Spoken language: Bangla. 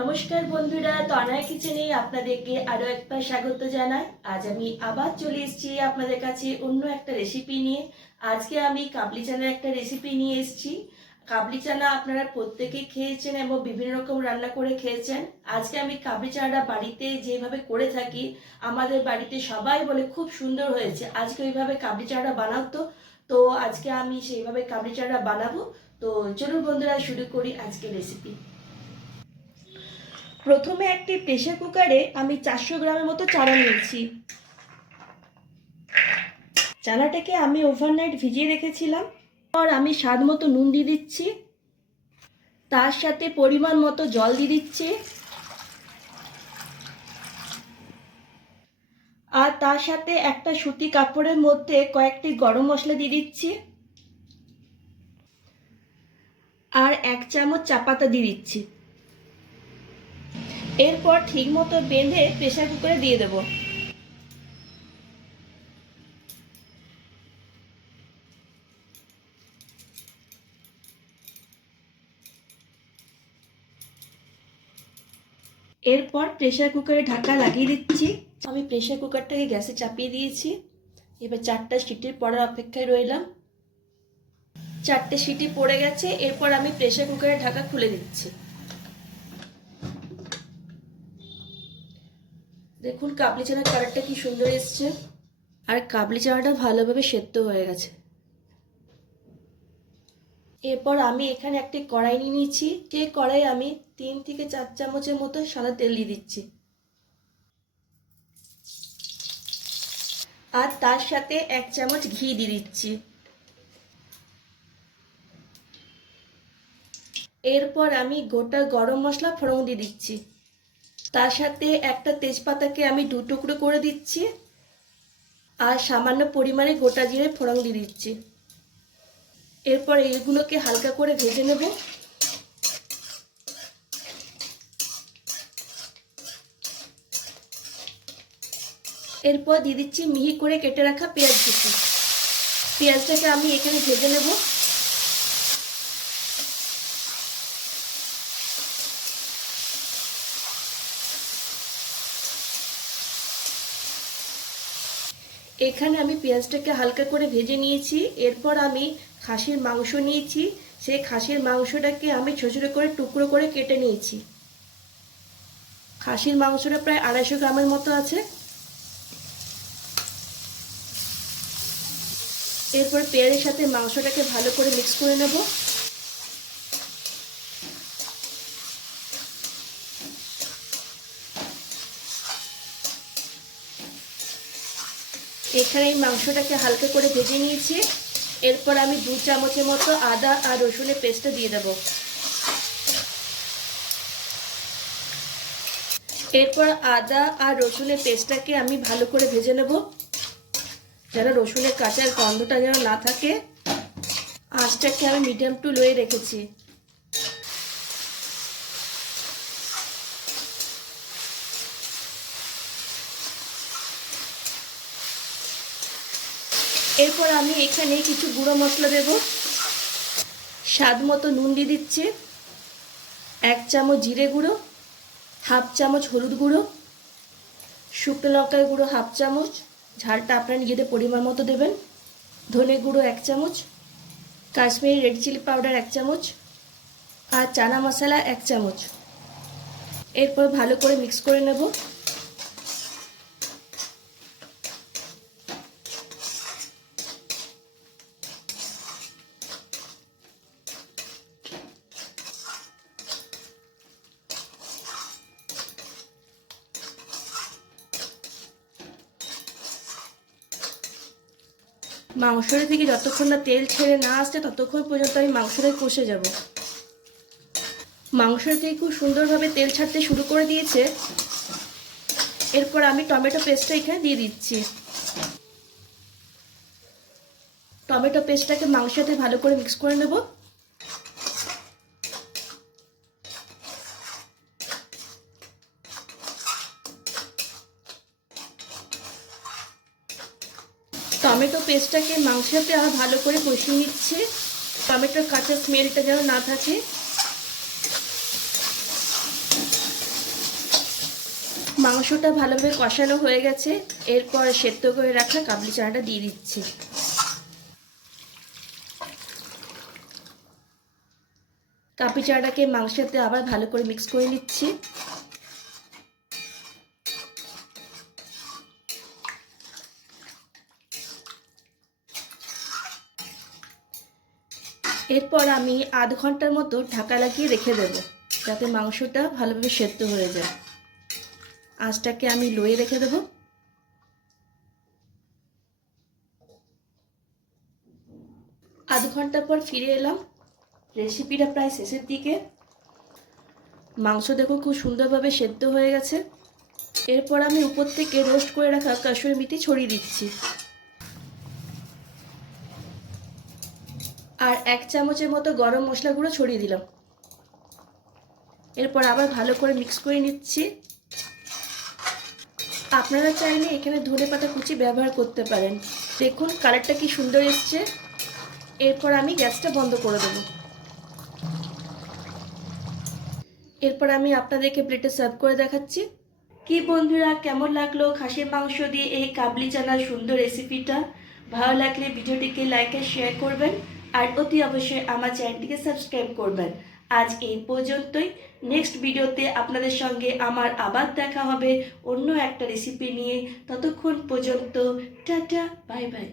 নমস্কার বন্ধুরা, তনয়া কিচেনে আপনাদেরকে আরও একবার স্বাগত জানাই। আজ আমি আবার চলে এসেছি আপনাদের কাছে অন্য একটা রেসিপি নিয়ে। আজকে আমি কাবলি চানার একটা রেসিপি নিয়ে এসেছি। কাবলি চানা আপনারা প্রত্যেকেই খেয়েছেন এবং বিভিন্ন রকম রান্না করে খেয়েছেন। আজকে আমি কাবলি চানাটা বাড়িতে যেভাবে করে থাকি, আমাদের বাড়িতে সবাই বলে খুব সুন্দর হয়েছে, আজকে ওইভাবে কাবলি চানাটা বানাতো। তো আজকে আমি সেইভাবে কাবলি চানাটা বানাবো। তো চলুন বন্ধুরা, শুরু করি আজকে রেসিপি। প্রথমে একটি প্রেসার কুকারে আমি 400 গ্রামের মতো চানা নিয়েছি। চানাটাকে আমি ওভারনাইট ভিজিয়ে রেখেছিলাম। আর আমি স্বাদ মতো নুন দিয়ে দিচ্ছি, তার সাথে পরিমাণ মতো জল দিয়ে দিচ্ছি, আর তার সাথে একটা সুতি কাপড়ের মধ্যে কয়েকটি গরম মশলা দিয়ে দিচ্ছি, আর 1 চামচ চা পাতা দিয়ে দিচ্ছি। এরপর ঠিক মতো বেঁধে প্রেসার কুকারে দিয়ে দেবো। এরপর প্রেসার কুকারে ঢাকা লাগিয়ে দিচ্ছি। আমি প্রেসার কুকারটাকে গ্যাসে চাপিয়ে দিয়েছি। এবার 4টা সিটির পড়ার অপেক্ষায় রইলাম। 4টে সিটি পড়ে গেছে। এরপর আমি প্রেসার কুকারের ঢাকা খুলে দিচ্ছি। দেখুন কাবলি চানার কালারটা কি সুন্দর এসছে, আর কাবলি চানাটা ভালোভাবে সেদ্ধ হয়ে গেছে। এরপর আমি এখানে একটি কড়াই নিয়ে নিয়েছি। সেই কড়াই আমি 3 থেকে 4 চামচের মতো সাদা তেল দিয়ে দিচ্ছি, আর তার সাথে 1 চামচ ঘি দিয়ে দিচ্ছি। এরপর আমি গোটা গরম মশলা ফোড়ন দিয়ে দিচ্ছি, তার সাথে একটা তেজপাতাকে আমি 2 টুকরো করে দিচ্ছি, আর সামান্য পরিমাণে গোটা জিরে ফোড়ন দিয়ে দিচ্ছি। এরপর এইগুলোকে হালকা করে ভেজে নেব। এরপর দিয়ে দিচ্ছি মিহি করে কেটে রাখা পেঁয়াজ কুচি। পেঁয়াজটাকে আমি এখানে ভেজে নেব। এখানে আমি পেঁয়াজটাকে হালকা করে ভেজে নিয়েছি। এরপর আমি খাসির মাংস নিয়েছি। সেই খাসির মাংসটাকে আমি ছোট ছোট করে টুকরো করে কেটে নিয়েছি। খাসির মাংসটা প্রায় 250 গ্রামের মতো আছে। এরপর পেঁয়াজের সাথে মাংসটাকে ভালো করে মিক্স করে নেব। এখানে এই মাংসটাকে হালকা করে ভেজে নিয়েছি। এরপর আমি 2 চামচের মতো আদা আর রসুনের পেস্টটা দিয়ে দেব। এরপর আদা আর রসুনের পেস্টটাকে আমি ভালো করে ভেজে নেব, যেন রসুনের কাঁচা গন্ধটা যেন না থাকে। আঁচটাকে আমি মিডিয়াম টু লোয়ে রেখেছি। এরপর আমি এখানে কিছু গুঁড়ো মশলা দেব। স্বাদ মতো নুন দিয়ে দিচ্ছি, 1 চামচ জিরে গুঁড়ো, 1/2 চামচ হলুদ গুঁড়ো, শুকনো লঙ্কার গুঁড়ো 1/2 চামচ, ঝালটা আপনারা নিজেদের পরিমাণ মতো দেবেন, ধনে গুঁড়ো 1 চামচ, কাশ্মীরি রেড চিলি পাউডার 1 চামচ, আর চানা মশলা 1 চামচ। এরপর ভালো করে মিক্স করে নেব। মাংসটা থেকে যতক্ষণ না তেল ছেড়ে না আসছে ততক্ষণ পর্যন্ত আমি মাংসটাই কষে যাব। মাংসটা থেকে খুব সুন্দরভাবে তেল ছাড়তে শুরু করে দিয়েছে। এরপর আমি টমেটো পেস্টটা এখানে দিয়ে দিচ্ছি। টমেটো পেস্টটাকে মাংসের সাথে ভালো করে মিক্স করে নেব। টমেটো পেস্টটাকে মাংসের সাথে আবার ভালো করে কষিয়ে নিচ্ছি, টমেটোর কাঁচা স্মেলটা যেন না থাকে। মাংসটা ভালোভাবে কষানো হয়ে গেছে, এরপর সেদ্ধ করে রাখা কাবলি চানাটা দিয়ে দিচ্ছি। কাবলি চানাটাকে মাংসের সাথে আবার ভালো করে মিক্স করে নিচ্ছি। এরপর আমি আধ ঘন্টার মতো ঢাকা লাগিয়ে রেখে দেব, যাতে মাংসটা ভালোভাবে সেদ্ধ হয়ে যায়। আঁচটাকে আমি লোয়ে রেখে দেব। আধ ঘন্টা পর ফিরে এলাম। রেসিপিটা প্রায় শেষের দিকে। মাংস দেখো খুব সুন্দরভাবে সেদ্ধ হয়ে গেছে। এরপর আমি উপর থেকে রোস্ট করে রাখা কাসুরি মেথি ছড়িয়ে দিচ্ছি, আর 1 চামচের মতো গরম মশলা গুঁড়ো ছড়িয়ে দিলাম। এরপর আবার ভালো করে মিক্স করে নিচ্ছি। আপনারা চাইলে এখানে ধনেপাতা কুচি ব্যবহার করতে পারেন। দেখুন কালারটা কি সুন্দর এসছে। এরপর আমি গ্যাসটা বন্ধ করে দেবো। এরপর আমি আপনাদেরকে প্লেটে সার্ভ করে দেখাচ্ছি। কি বন্ধুরা, কেমন লাগলো খাসির মাংস দিয়ে এই কাবলি চানার সুন্দর রেসিপিটা? ভালো লাগলে ভিডিওটিকে লাইক আর শেয়ার করবেন, আর অতি অবশ্যই আমার চ্যানেলটিকে সাবস্ক্রাইব করবেন। আজ এই পর্যন্তই। নেক্সট ভিডিওতে আপনাদের সঙ্গে আমার আবার দেখা হবে অন্য একটা রেসিপি নিয়ে। ততক্ষণ পর্যন্ত টাটা, বাই বাই।